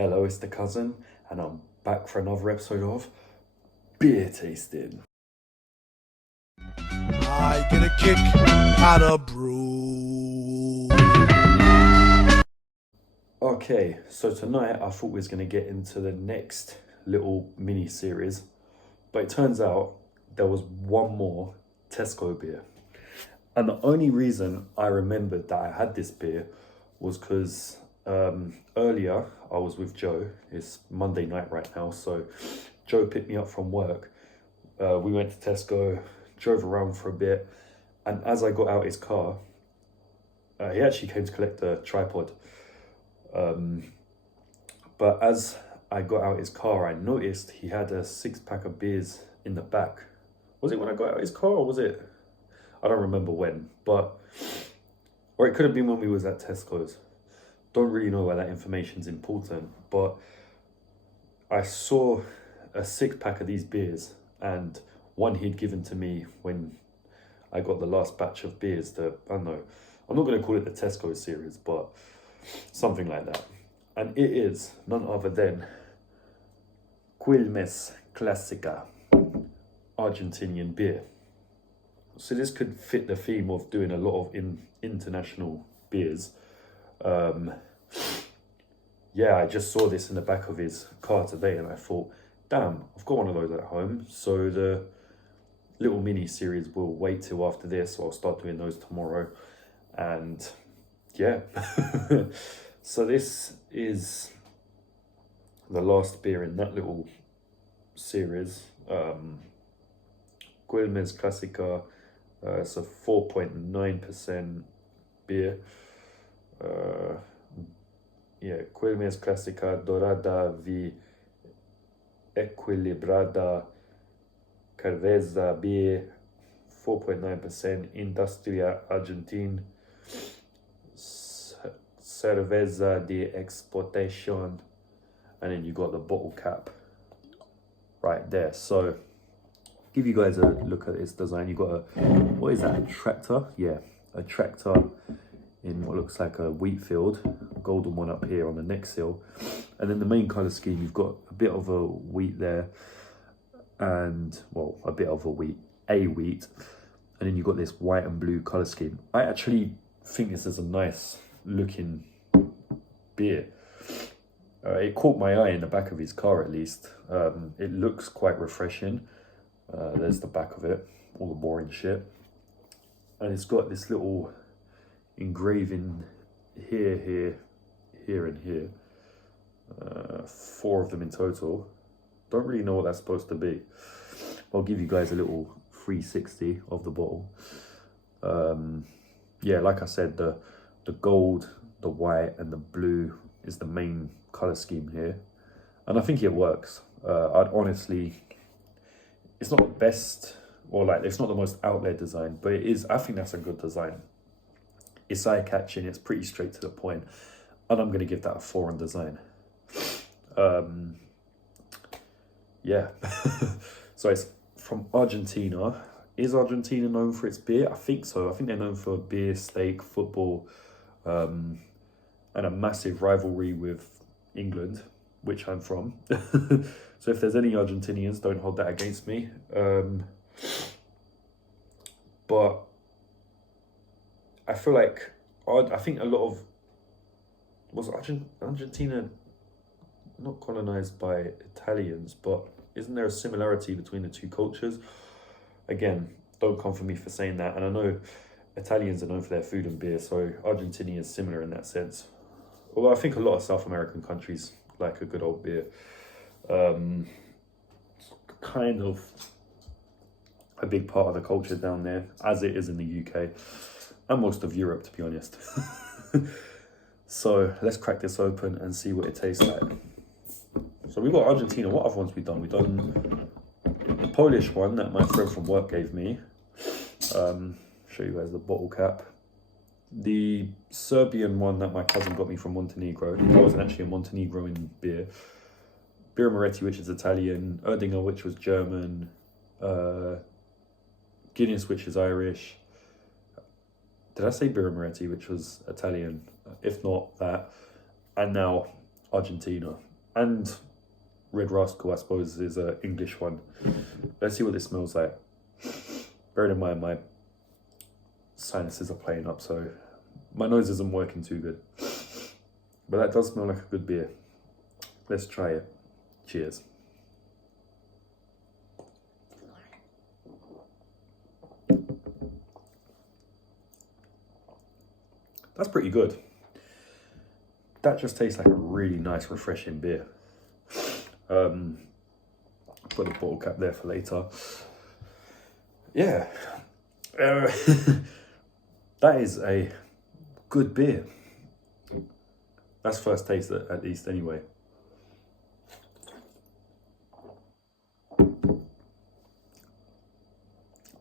Hello, it's the cousin, and I'm back for another episode of Beer Tasting. I get a kick out of brew. Okay, so tonight I thought we was going to get into the next little mini series, but it turns out there was one more Tesco beer. And the only reason I remembered that I had this beer was because earlier I was with Joe. It's Monday night right now, so Joe picked me up from work. We went to Tesco, drove around for a bit, and as I got out his car, he actually came to collect the tripod. But as I got out his car, I noticed he had a 6-pack of beers in the back. Was it when I got out his car, or was it? I don't remember when, or it could have been when we was at Tesco's. Don't really know why that information's important, but I saw a 6-pack of these beers, and one he'd given to me when I got the last batch of beers. I don't know, I'm not going to call it the Tesco series, but something like that. And it is none other than Quilmes Clasica, Argentinian beer. So this could fit the theme of doing a lot of international beers. Yeah, I just saw this in the back of his car today and I thought, damn, I've got one of those at home. So the little mini series will wait till after this, so I'll start doing those tomorrow. And yeah, so this is the last beer in that little series. Quilmes Clasica. It's a 4.9% beer. Quilmes Clasica Dorada vi Equilibrada Cerveza Beer, 4.9%, Industria Argentina, Cerveza de Exportación, and then you got the bottle cap right there. So give you guys a look at this design. You got a, what is that, a tractor? Yeah, a tractor in what looks like a wheat field, golden one up here on the next seal. And then the main colour scheme, you've got a bit of a wheat there, and well, a bit of a wheat, and then you've got this white and blue colour scheme. I actually think this is a nice looking beer. It caught my eye in the back of his car at least. It looks quite refreshing. There's the back of it, all the boring shit. And it's got this little engraving here, and here. 4 of them in total. Don't really know what that's supposed to be. I'll give you guys a little 360 of the bottle. Yeah, like I said, the gold, the white, and the blue is the main color scheme here, and I think it works. I'd honestly, it's not the best, or like it's not the most out there design, but it is. I think that's a good design. It's eye-catching. It's pretty straight to the point, and I'm gonna give that a 4 on design. Yeah. So it's from Argentina. Is Argentina known for its beer? I think so. I think they're known for beer, steak, football, and a massive rivalry with England, which I'm from. So if there's any Argentinians, don't hold that against me. But I feel like, I think a lot of, was Argentina not colonized by Italians, but isn't there a similarity between the two cultures? Again, don't come for me for saying that. And I know Italians are known for their food and beer, so Argentina is similar in that sense. Although I think a lot of South American countries like a good old beer. Kind of a big part of the culture down there, as it is in the UK and most of Europe, to be honest. So let's crack this open and see what it tastes like. So we've got Argentina. What other ones we've done? We've done the Polish one that my friend from work gave me. Show you guys the bottle cap. The Serbian one that my cousin got me from Montenegro. That wasn't actually a Montenegrin beer. Birra Moretti, which is Italian. Erdinger, which was German. Guinness, which is Irish. Did I say Birra Moretti, which was Italian? If not that. And now Argentina. And Red Rascal, I suppose, is an English one. Let's see what this smells like. Bearing in mind, my sinuses are playing up, so my nose isn't working too good. But that does smell like a good beer. Let's try it. Cheers. That's pretty good. That just tastes like a really nice, refreshing beer. Put a bottle cap there for later. Yeah. That is a good beer. That's first taste at least anyway.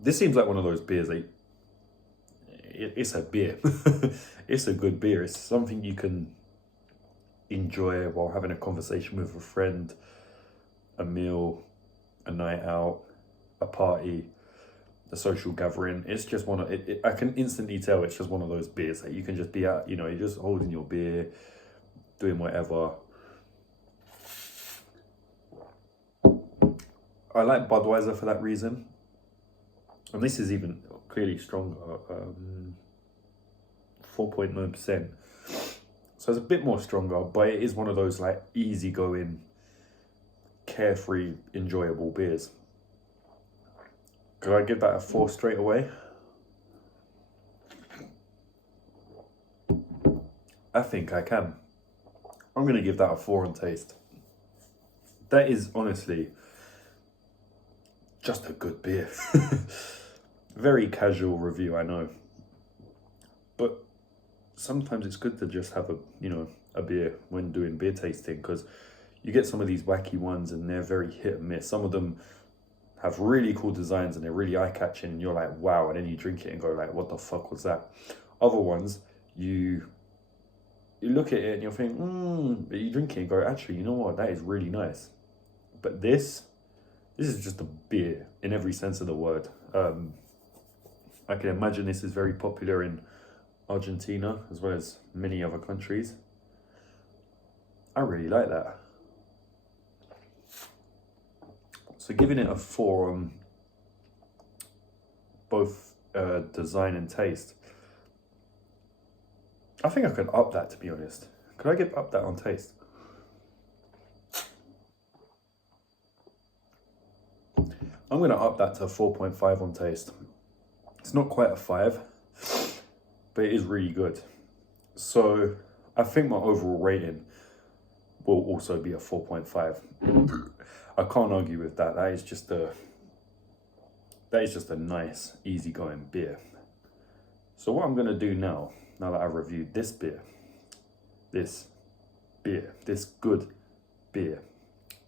This seems like one of those beers that it's a beer. It's a good beer. It's something you can enjoy while having a conversation with a friend, a meal, a night out, a party, a social gathering. It's just one of it. I can instantly tell it's just one of those beers that you can just be at. You know, you're just holding your beer, doing whatever. I like Budweiser for that reason. And this is even clearly stronger, 4.9%. So it's a bit more stronger, but it is one of those like easygoing, carefree, enjoyable beers. Could I give that a 4 straight away? I think I can. I'm going to give that a 4 on taste. That is honestly just a good beer. Very casual review, I know. But sometimes it's good to just have a beer when doing beer tasting, because you get some of these wacky ones and they're very hit and miss. Some of them have really cool designs and they're really eye-catching and you're like, wow, and then you drink it and go like, what the fuck was that? Other ones, you look at it and you're thinking, but you drink it and go, actually, you know what, that is really nice. But this is just a beer in every sense of the word. I can imagine this is very popular in Argentina as well as many other countries. I really like that. So giving it a 4 on both design and taste. I think I could up that, to be honest. Could I get up that on taste? I'm going to up that to 4.5 on taste. It's not quite a 5, but it is really good. So I think my overall rating will also be a 4.5. I can't argue with that. That is just a nice, easygoing beer. So what I'm going to do now that I've reviewed this good beer,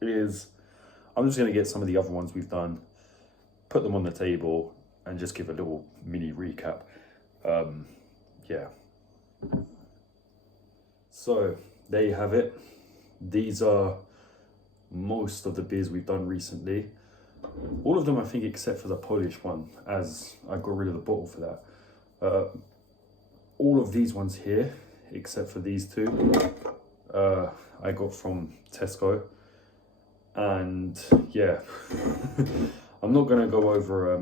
is I'm just going to get some of the other ones we've done, put them on the table, and just give a little mini recap. Yeah. So there you have it. These are most of the beers we've done recently. All of them, I think, except for the Polish one, as I got rid of the bottle for that. All of these ones here, except for these two, I got from Tesco. And yeah, I'm not going to go over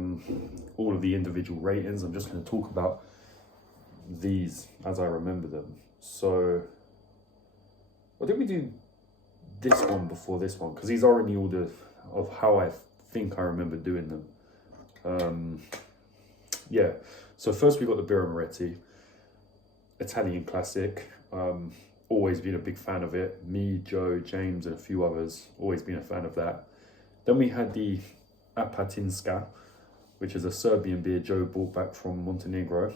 all of the individual ratings. I'm just going to talk about these as I remember them. So, or did we do this one before this one? Because these are in the order of how I think I remember doing them. Yeah, so first we got the Birra Moretti, Italian classic. Always been a big fan of it. Me, Joe, James, and a few others, always been a fan of that. Then we had the Apatinska, which is a Serbian beer Joe brought back from Montenegro.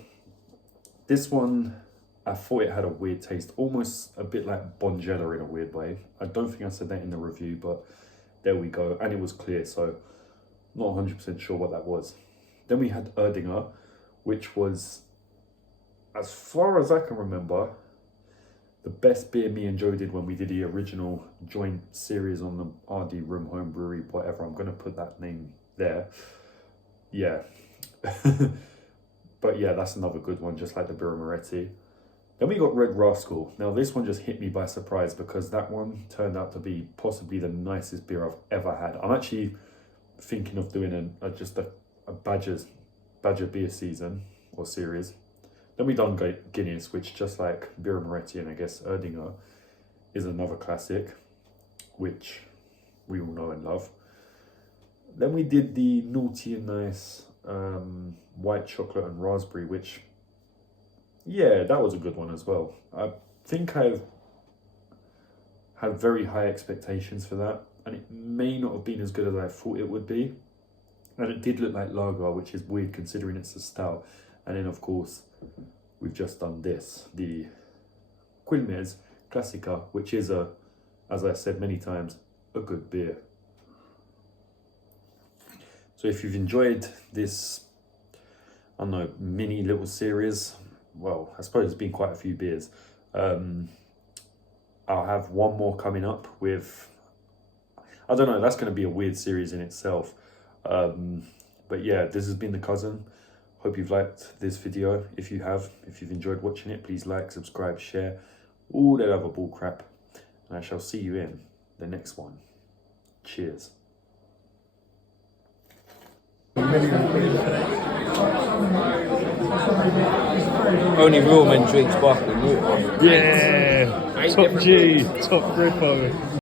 This one, I thought it had a weird taste, almost a bit like Bonjela in a weird way. I don't think I said that in the review, but there we go. And it was clear, so not 100% sure what that was. Then we had Erdinger, which was, as far as I can remember, the best beer me and Joe did when we did the original joint series on the RD Room Home Brewery, whatever. I'm going to put that name there. Yeah. But yeah, that's another good one, just like the Birra Moretti. Then we got Red Rascal. Now this one just hit me by surprise because that one turned out to be possibly the nicest beer I've ever had. I'm actually thinking of doing just a Badger beer season or series. Then we done Guinness, which just like Birra Moretti and I guess Erdinger is another classic, which we all know and love. Then we did the Naughty and Nice white chocolate and raspberry, which, yeah, that was a good one as well. I think I've had very high expectations for that, and it may not have been as good as I thought it would be. And it did look like lager, which is weird considering it's a stout. And then, of course, we've just done this, the Quilmes Clasica, which is as I said many times, a good beer. So if you've enjoyed this, I don't know, mini little series, well, I suppose it's been quite a few beers. I'll have one more coming up with, I don't know, that's going to be a weird series in itself. But yeah, this has been The Cousin. Hope you've liked this video. If you have, if you've enjoyed watching it, please like, subscribe, share, all that other bull crap. And I shall see you in the next one. Cheers. Only real men drink sparkling water. Yeah, top G, top grippo.